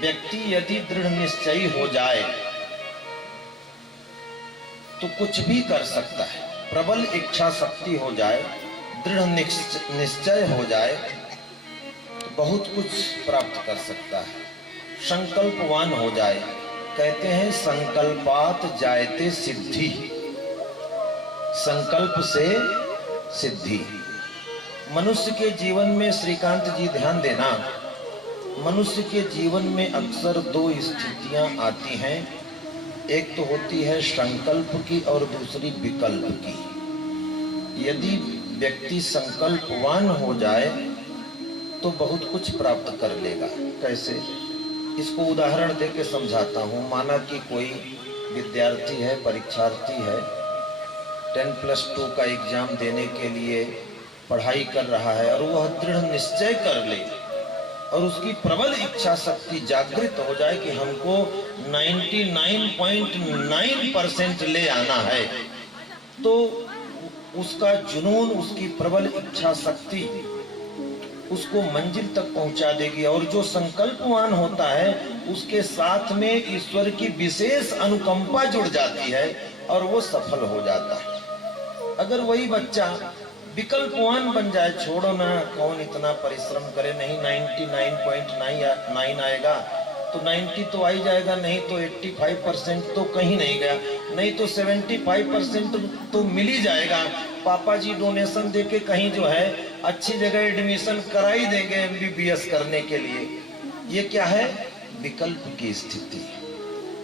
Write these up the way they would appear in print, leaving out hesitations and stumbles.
व्यक्ति यदि दृढ़ निश्चयी हो जाए तो कुछ भी कर सकता है। प्रबल इच्छा शक्ति हो जाए, दृढ़ निश्चय हो जाए तो बहुत कुछ प्राप्त कर सकता है। संकल्पवान हो जाए, कहते हैं संकल्पात जायते सिद्धि, संकल्प से सिद्धि। मनुष्य के जीवन में श्रीकांत जी ध्यान देना, मनुष्य के जीवन में अक्सर दो स्थितियां आती हैं, एक तो होती है संकल्प की और दूसरी विकल्प की। यदि व्यक्ति संकल्पवान हो जाए तो बहुत कुछ प्राप्त कर लेगा। कैसे? इसको उदाहरण देके समझाता हूँ। माना कि कोई विद्यार्थी है, परीक्षार्थी है, 10+2 का एग्जाम देने के लिए पढ़ाई कर रहा है और वह दृढ़ निश्चय कर ले और उसकी प्रबल इच्छा शक्ति जागृत हो जाए कि हमको 99.9% ले आना है, तो उसका जुनून, उसकी प्रबल इच्छा शक्ति उसको मंजिल तक पहुंचा देगी। और जो संकल्पवान होता है उसके साथ में ईश्वर की विशेष अनुकंपा जुड़ जाती है और वो सफल हो जाता है। अगर वही बच्चा विकल्पवान बन जाए, छोड़ो ना, कौन इतना परिश्रम करे, नहीं 99.9 आएगा तो 90 तो आ ही जाएगा, नहीं तो 85% तो कहीं नहीं गया, नहीं तो 75% तो मिल ही जाएगा। पापा जी डोनेशन देके कहीं जो है अच्छी जगह एडमिशन करा ही देंगे MBBS करने के लिए। ये क्या है? विकल्प की स्थिति।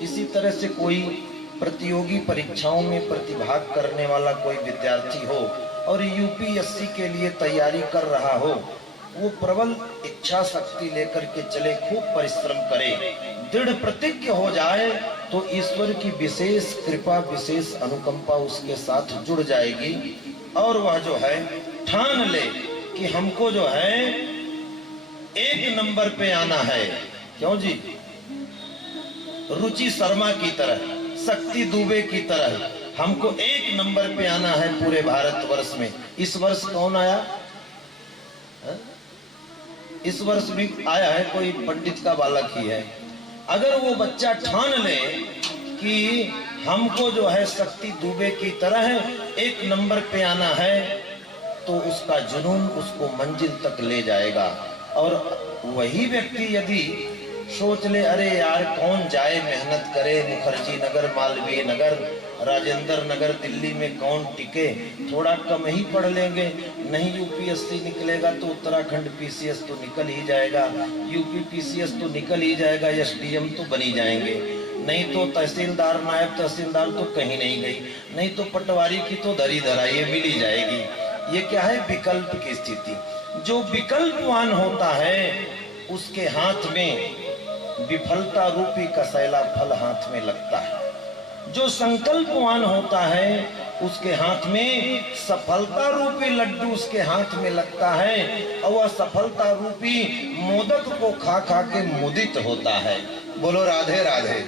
इसी तरह से कोई प्रतियोगी परीक्षाओं में प्रतिभाग करने वाला कोई विद्यार्थी हो और UPSC के लिए तैयारी कर रहा हो, वो प्रबल इच्छा शक्ति लेकर के चले, खूब परिश्रम करे, दृढ़ प्रतिज्ञ हो जाए तो ईश्वर की विशेष कृपा, विशेष अनुकंपा उसके साथ जुड़ जाएगी और वह जो है ठान ले कि हमको जो है 1 नंबर पे आना है। क्यों जी? रुचि शर्मा की तरह, शक्ति दुबे की तरह हमको 1 नंबर पे आना है पूरे भारतवर्ष में। इस वर्ष कौन आया? इस वर्ष भी आया है, कोई पंडित का बालक ही है। अगर वो बच्चा ठान ले कि हमको जो है शक्ति दुबे की तरह 1 नंबर पे आना है, तो उसका जुनून उसको मंजिल तक ले जाएगा। और वही व्यक्ति यदि सोच ले, अरे यार कौन जाए, मेहनत करे, मुखर्जी नगर, मालवीय नगर, राजेंद्र नगर, दिल्ली में कौन टिके, थोड़ा कम ही पढ़ लेंगे, नहीं UPSC निकलेगा तो उत्तराखंड PCS तो निकल ही जाएगा, UP PCS तो निकल ही जाएगा, SDM तो बनी जाएंगे, नहीं तो तहसीलदार, नायब तहसीलदार तो कहीं नहीं गई, नहीं तो पटवारी की तो दरी धरा ये मिल ही जाएगी। ये क्या है? विकल्प की स्थिति। जो विकल्पवान होता है उसके हाथ में विफलता रूपी कसैला फल हाथ में लगता है। जो संकल्पवान होता है उसके हाथ में सफलता रूपी लड्डू उसके हाथ में लगता है और वह सफलता रूपी मोदक को खा खा के मुदित होता है। बोलो राधे राधे।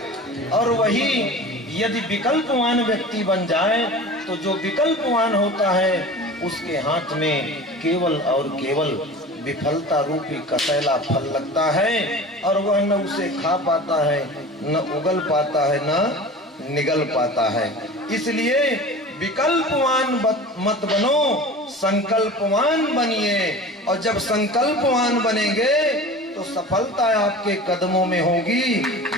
और वही यदि विकल्पवान व्यक्ति बन जाए तो जो विकल्पवान होता है उसके हाथ में केवल और केवल विफलता रूपी कसैला फल लगता है और वह न उसे खा पाता है, न उगल पाता है, न निगल पाता है। इसलिए विकल्पवान मत बनो, संकल्पवान बनिए। और जब संकल्पवान बनेंगे तो सफलता आपके कदमों में होगी।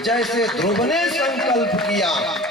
जैसे ध्रुव ने संकल्प किया